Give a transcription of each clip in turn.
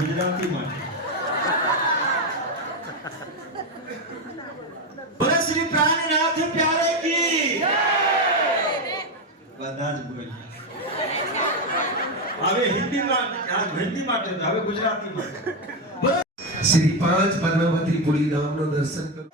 ગુજરાતી માટે બોલે શ્રી પ્રાણનાથ પ્યારે કી બધા જ બોલ હવે હિન્દી માટે હવે ગુજરાતી માટે શ્રી 5 પદ્માવતીપુરી ધામનો દર્શન કરો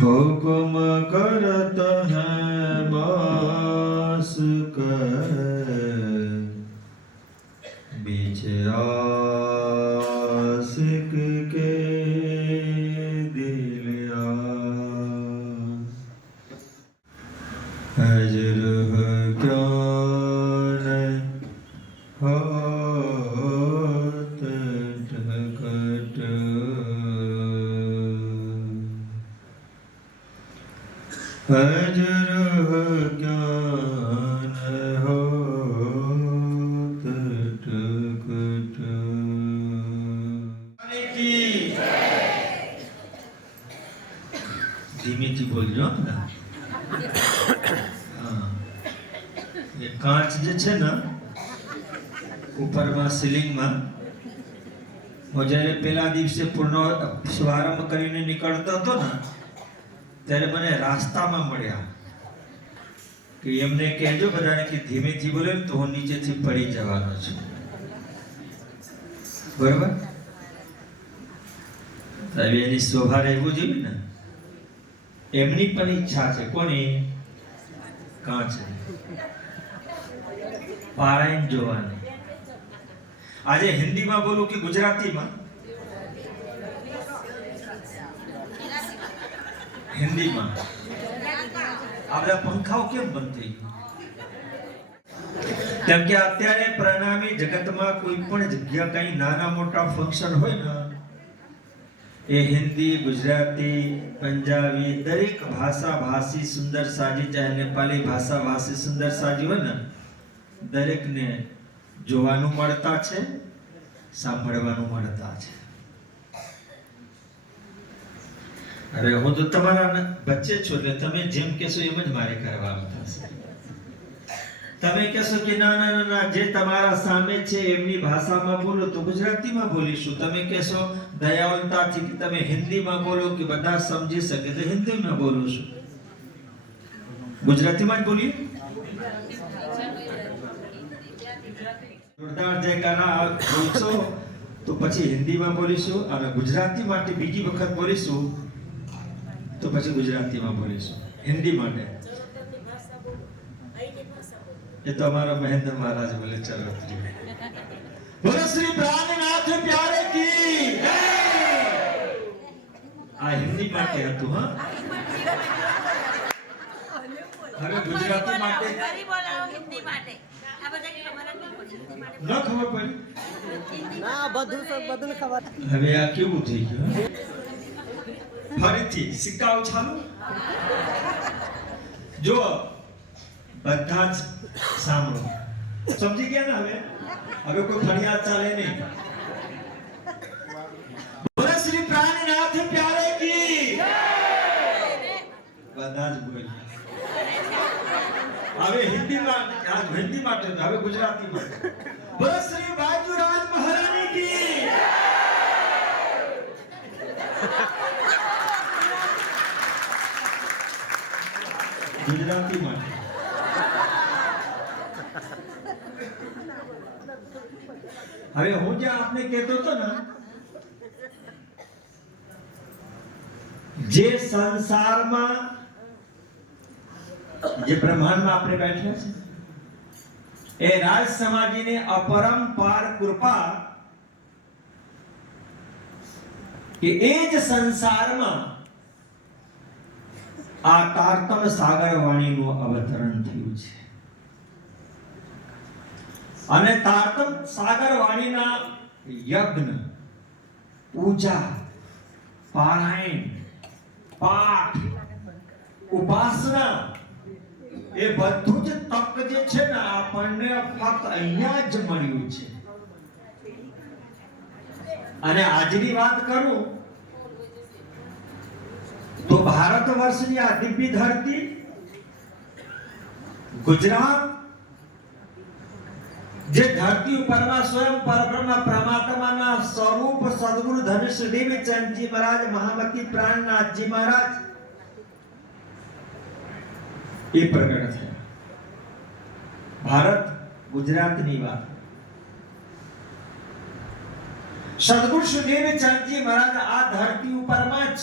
हुकुम करत हैं मास कर बीच आशिक के दिलिया हजर ज्ञान होत ढकट हजर ज्ञान होत ढकट ધીમેથી બોલજો ને હા એ કાચ જે છે ને ઉપરમાં સીલિંગમાં હું જ્યારે પહેલા દિવસે પૂર્ણ શુભારંભ કરીને નીકળતો હતો ને ત્યારે મને રાસ્તામાં મળ્યા કે એમને કહેજો બધાને કે ધીમેથી બોલે તો હું નીચેથી પડી જવાનો છું બરાબર હવે એની શોભા રહેવું જોઈએ ને એમની પણ ઈચ્છા છે કોની કાંચ પારાયણ જોવાની આજે હિન્દીમાં બોલું કે ગુજરાતીમાં હિન્દીમાં આ બધા પંખાઓ કેમ બંધ થઈ કેમ કે અત્યારે પ્રણામી જગતમાં કોઈ પણ જગ્યા કઈ નાના મોટા ફંક્શન હોય ને એ હિન્દી ગુજરાતી પંજાબી દરેક ભાષા ભાષી સુંદર સાજી ચાહે નેપાળી ભાષા ભાષી સુંદર સાજી હોય ને દરેકને જોવાનું મળતા છે સાંભળવાનું મળતા છે અરે હું તો તમારા બચ્ચે છું એટલે તમે જેમ કહેશો એમ જ મારે કરવાનું થશે તમે કહેશો કે ના ના ના જે તમારા સામે છે એમની ભાષામાં બોલો તો ગુજરાતીમાં બોલીશું તમે કહેશો દયાળુતાથી કે તમે હિન્દીમાં બોલો કે બધા સમજી શકે તો હિન્દીમાં બોલું છું ગુજરાતીમાં જ બોલીએ જોરદાર જયકારા બોલશો તો પછી હિન્દીમાં બોલીશું અને ગુજરાતી માટે બીજી વખત બોલીશું તો પછી ગુજરાતીમાં બોલીશું હિન્દી માટે ये तो हमारा महेंद्र महाराज बोले चलो बोले श्री प्राणनाथ प्यारे की आ हिंदी માટે હતું હા હવે ગુજરાતી માટે ફરી બોલાવો હિન્દી માટે આ બધા ખબર ન ખબર પડી ના બધું ખબર હવે આ કેવું થઈ ગયું ફરીથી સિક્કા ઉછાલો જો બધા જ સાંભળો સમજી ગયા ને હવે કોઈ ફરિયાદ ચાલે નહીં બોલે શ્રી પ્રાણનાથ પ્યારે કી બધા જ બોલ હવે હિન્દીમાં હિન્દી માટે હવે ગુજરાતી માટે બોલે શ્રી બાજુરાજ મહારાણી કી ગુજરાતી માટે હવે હું જે આપને કહેતો હતો ને જે સંસારમાં જે બ્રહ્માંડમાં આપણે બેઠા છે એ રાજ સમાજીને અપરંપાર કૃપા કે એ જ સંસારમાં આ તારતમ સાગર વાણીનું અવતરણ થયું છે અને તારતમ સાગર વાણીના યજ્ઞ પૂજા પારાયણ પાઠ ઉપાસના એ બધું જ તક જે છે ને આપણને ફક્ત અહીંયા જ મળ્યું છે અને આજની વાત કરું તો ભારત વર્ષની આ દિવ્ય ધરતી ગુજરાત જે ધરતી ઉપરમાં સ્વયં પરબ્રહ્મ પરમાત્માના સ્વરૂપ સદગુરુ ધનુષ દેવ ચંદજી મહારાજ મહામતી પ્રાણનાથજી મહારાજ એ પ્રગટ થયા ભારત ગુજરાતની વાત સદગુરુ દેવ ચંદજી મહારાજ આ ધરતી ઉપરમાં જ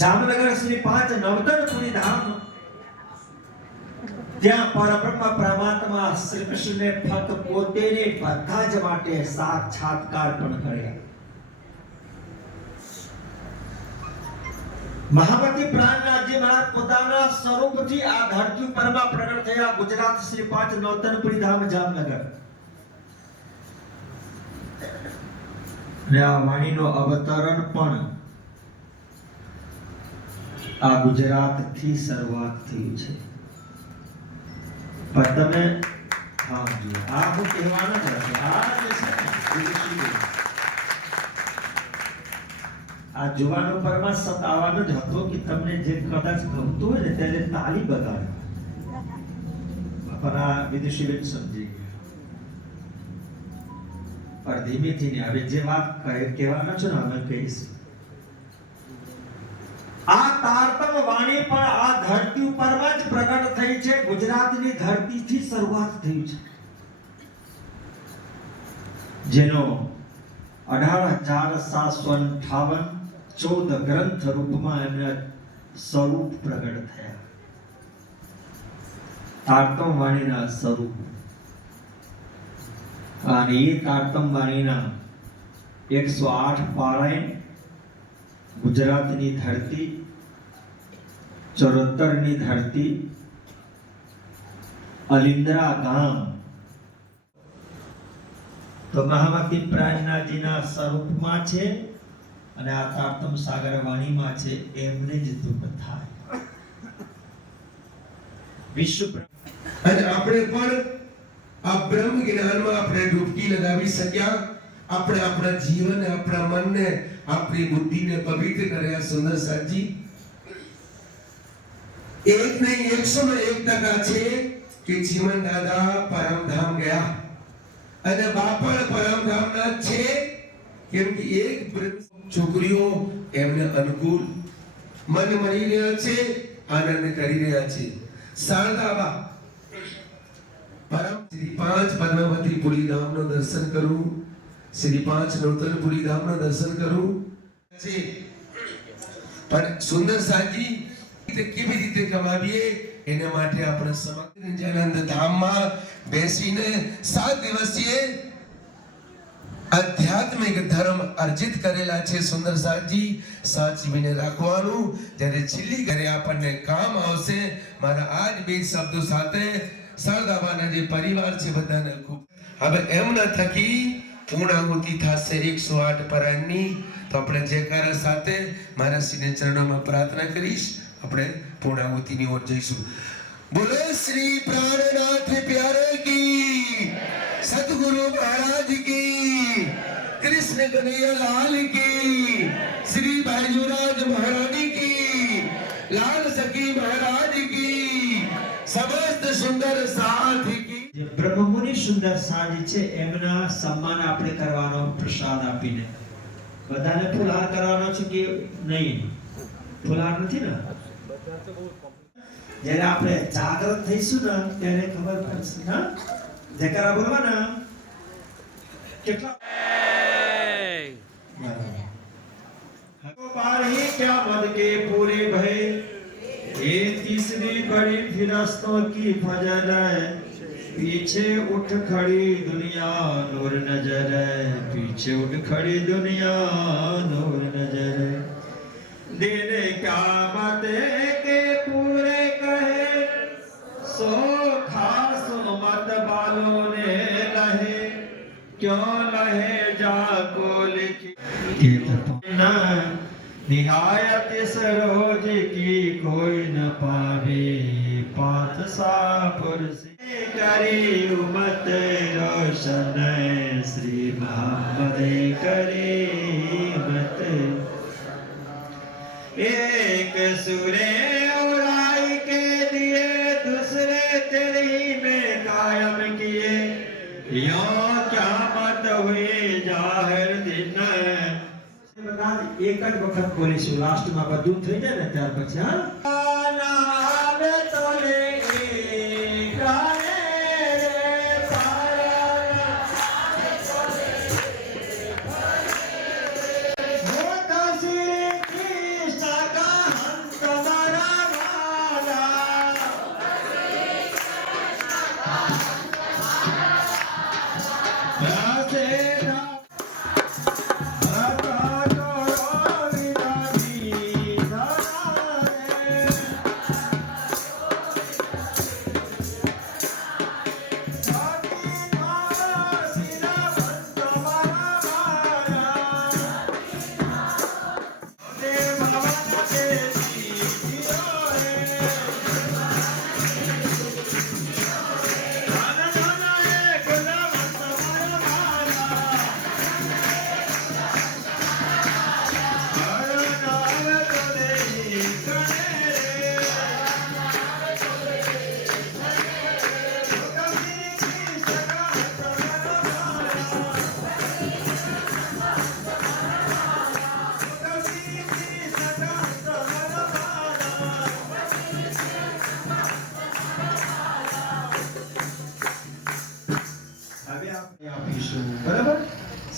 જામનગર શ્રી 5 નવતરપુરી ધામ, ત્યાં પરબ્રહ્મ પરમાત્મા શ્રી કૃષ્ણને ફક્ત પોતે ને બધા જ માટે સાક્ષાત્કાર પણ કર્યા. મહામતી પ્રાણનાથજી મહારાજ પોતાના સ્વરૂપથી આ ધરતી પરમાં પ્રગટ થયા. ગુજરાત શ્રી 5 નવતરપુરી ધામ જામનગર. અને આ વાણીનો અવતરણ પણ આ ગુજરાતથી શરૂઆત થયું છે. પણ તમે આ હું કહેવાનો જ હતો. આ જે છે ને, વિદેશી આ જુવાનો પરમાં સતાવાનો જ હતો કે તમને જે કદાચ ગમતું હોય ને તેને તાલી બગાડો. પણ આ વિદેશી બેન સમજી ગયા. પણ ધીમેથી ને હવે જે વાત કહેવાના છો ને અમે કહીશ. આ તારતમ વાણી પણ આ ધરતી ઉપરમાં જ પ્રગટ થઈ છે. ગુજરાતની ધરતીથી શરૂઆત થઈ છે, જેનો 18,758 14 ગ્રંથ રૂપમાં એમના સ્વરૂપ પ્રગટ થયા. તારતમ વાણીના સ્વરૂપ. અને એ તારતમ વાણીના 108 પારાયણ ગુજરાતની ધરતી, 74 ની ધરતી, અલિન્દ્રા ગામ તો મહામતી પ્રાણનાથજીના સ્વરૂપમાં છે. અને આ તારતમ સાગર વાણીમાં છે. એમને જ દુઃખ થાય. વિશ્વ અને આપણે પણ આ બ્રહ્મ જ્ઞાનમાં આપણે ડૂબકી લગાવી શક્યા. આપણે આપણા જીવન, આપણા મનને, આપણી બુદ્ધિને પવિત્ર કર્યા. સુંદર સાજી એક નહીં 101% છે કે જીવન દાદા પરમધામ ગયા અને બાપણ પરમધામના છે. કેમ કે એક છોકરીઓ એમને અનુકૂળ મન મળી રહ્યા છે, આનંદ કરી રહ્યા છે. શારદાબા પરમ શ્રી 5 પદ્માવતીપુરી ધામનો દર્શન કરું, શ્રી 5 નવતરપુરી ધામનો દર્શન કરું છે. પણ સુંદર સાજી કેવી રીતે કમાવીએ એના માટે આપણે સમગ્ર નિત્યાનંદ ધામમાં બેસીને 7 દિવસીય આધ્યાત્મિક ધર્મ અર્જિત કરેલા છે. સુંદર સાજી સાચવીને રાખવાનું. જ્યારે છેલ્લી ઘરે આપણને કામ આવશે. મારા આજ બે શબ્દો સાથે સરદાબાના જે પરિવાર છે બધાને ખૂબ હવે એમના થકી પૂર્ણાહુતિ થશે 108 પરાણની. તો આપણે જયકારા સાથે મારા શ્રીને ચરણોમાં પ્રાર્થના કરીશ. આપણે પૂર્ણાહુતિની ઓર જઈશું. બોલો શ્રી પ્રાણનાથ પ્યારે કી, સદગુરુ મહારાજ કી, कृष्ण कन्हैया लाल की, श्री भाईजुराज महारानी की, लाल सखी महाराज की, समस्त सुंदर साथ की. જે બ્રહ્મમુનિ સુંદર સાજી છે એમના સન્માન આપણે કરવાનો પ્રસાદ આપીને. બધાને ફુલહાર કરવાનો છે કે નહીં? ફુલહાર નથી ને? જ્યારે આપણે જાગૃત થઈશું ને ત્યારે ખબર પડશે. હા, જયકારા બોલવાના. કેટલા बारही क्या मद के पूरे भय, ये तीसरी बड़ी फिरस्तों की फजर है. पीछे उठ खड़ी दुनिया नूर नजर है, पीछे उठ खड़ी दुनिया नूर नजर है. देने क्या मत के पूरे कहे, सो खास मत बालों ने लहे, क्यों लहे जाको लिखी निहायत सरोज की कोई न पावे, पात सापुर से करी उमत रोशन, श्री मोहम्मद करे मत. एक सुरे उड़ाई के दिए, दूसरे तेरी में कायम किए, यो क्या मत हुए जाहिर दिन. એક જ વખત બોલીશું, લાસ્ટમાં બધું થઈ જાય ને ત્યાર પછી. હા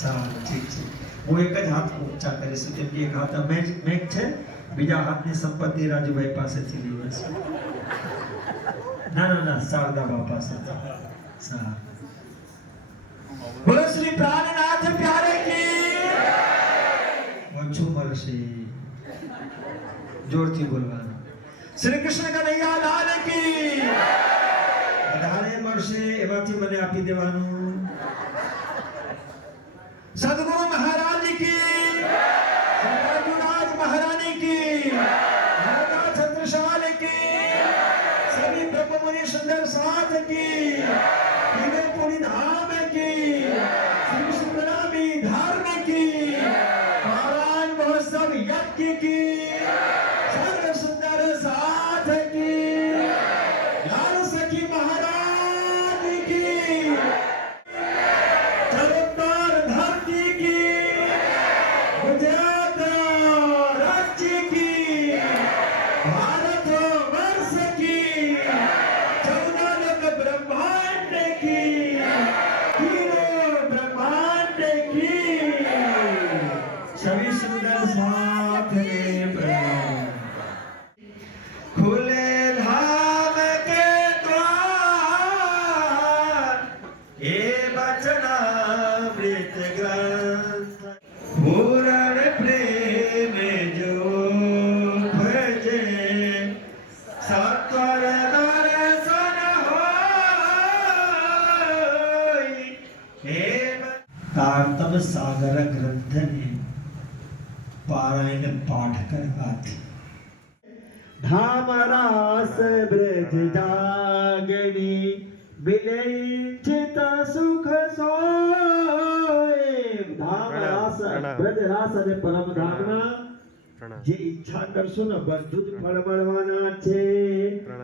સારું ઠીક છે હું એક જ હાથ ઊંચા કરીશ કેમ કે એક હાથ મેઘ છે બીજા હાથની સંપત્તિ રાજુભાઈ પાસેથી લીધી છે ના શારદાબા પાસેથી સારું બોલો શ્રી પ્રાણનાથ પ્યારે કી ઓછું મળશે જોરથી બોલવાનું શ્રી કૃષ્ણ કનૈયા લાલ કી વધારે મળશે એમાંથી મને આપી દેવાનું સદગુરુ મહારાજ કી રાજુરાજ મહારાણી કી માતા છત્રસાલ કી सभी ब्रह्म मुनि सुंदर साथ की दिव्य पुण्य धाम की श्री सुंदरामी धर्म की पारायण महोत्सव यज्ञ की सर्व सुंदर साथ की लाल सखी महाराज की चमत्कार धरती की गुजरात राज्य की भारत वर्ष की चौदह ब्रह्मांड की तीनों ब्रह्मांड की सभी सुंदर साथ में प्रणाम खुले धाम के द्वार हे वचनामृत ग्रंथ पूर्ण प्रेम जो भजे सत्वर दर्शन होय हे तारतम सागर ग्रंथने पारायण पाठ करवाથી धाम रास ब्रज जागनी विलेचित सुख सोय धाम रास ब्रज રાસ અને પરમ ધામના જે ઈચ્છા કરશો ને બધું જ ફળ મળવાના છે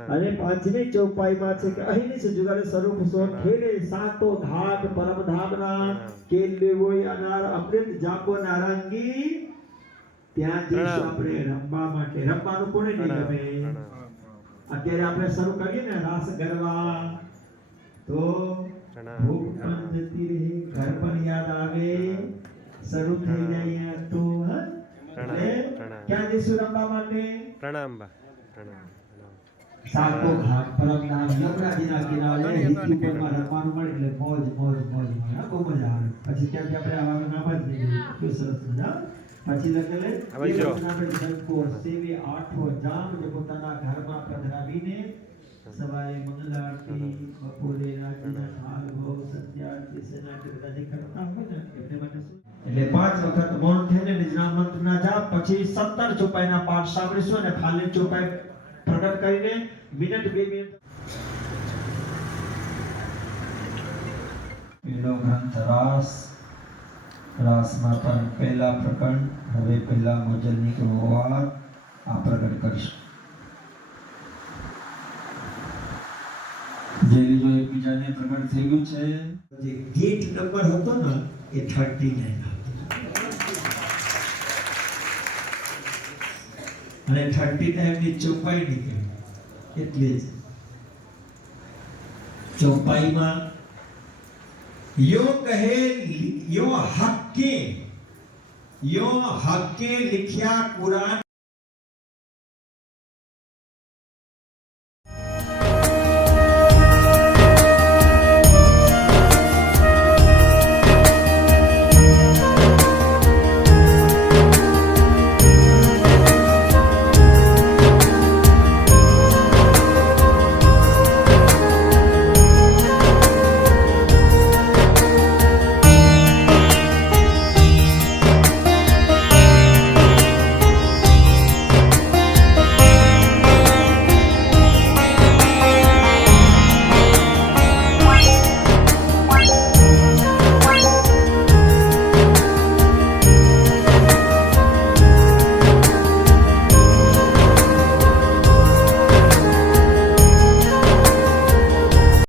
અને પાંચમી ચોપાઈમાં છે કે અહીંની છે જુગારે સ્વરૂપ સો ખેલે સાતો ઘાટ પરમ ધામના કે લેવોય અનાર અમૃત જાપો નારંગી ત્યાં જઈશું આપણે રમવા માટે રમવાનું કોને નહીં ગમે અત્યારે આપણે શરૂ કરીએ ને રાસ ગરબા તો ભૂખ પણ જતી રહે ઘર પણ યાદ આવે શરૂ થઈ જાય તો ક્યાં જઈશું રમવા માટે પ્રણામ બા પ્રણામ સાતો ઘાટ પરમ ધામ યમરાજીના કિનારે હિન્દુ પરમાં રમવાનું મળે એટલે મોજ મોજ મોજ મળે બહુ મજા આવે પછી ક્યાંથી આપણે આવાનું નામ જ નહીં કેટલું સરસ મજા પછી લખેલે જનકો સેવે આઠો જામ જે પોતાના ઘરમાં પધરાવીને સવારે મંગલ આરતી બપોરે રાત્રિના થાળ ભોગ સંધ્યા આરતી સેનાટી બધા જે કરતા હોય ને એમને માટે એટલે 5 વખત મૌન થઈને નિજના મંત્રના જાપ પછી 17 ચોપાઈના પાઠ સાંભળીશું અને ખાલી ચોપાઈ પ્રગટ કરીને મિનિટ 2 મિનિટ પેલો ગ્રંથ રાસમાં પણ પહેલા પ્રકરણ હવે પહેલા મોજલની વાત આ પ્રગટ કરીશું જે લીધો એકબીજાને પ્રગટ થઈ ગયું છે જે ગેટ નંબર હતો ને એ 39 અને 39 ની ચોપાઈ નીકળી એટલે જ ચોપાઈમાં યો હક્કે लिखिया कुरान